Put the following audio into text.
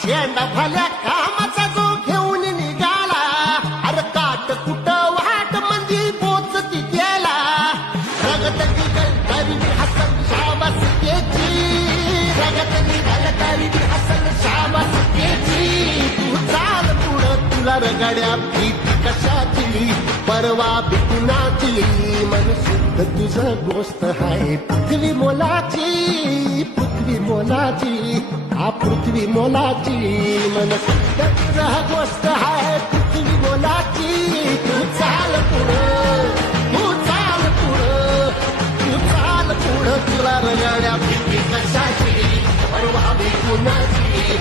शेंडा भल्या कामाचा जो घेऊन निघाला, अरे काट कुठं वाट म्हणजे पोचती त्याला, रगत निघल तरी बी हसन शाबास त्याची, रगत निघल तरी बी हसन शाबास त्याची. तू चाल पुढं तुला रगड्या भीती कशाची, परवा बी कुणाची, मन शुद्ध तुझं गोष्ट आहे पृथ्वी मोलाची, पृथ्वी मोलाची, हा पृथ्वी मोलाची, मन शुद्ध तुझं गोष्ट आहे पृथ्वी मोलाची. तू चाल पुढं, तू चाल पुढं, तू चाल पुढं तुला रगड्या भीती कशाची, परवा बी कुणाची.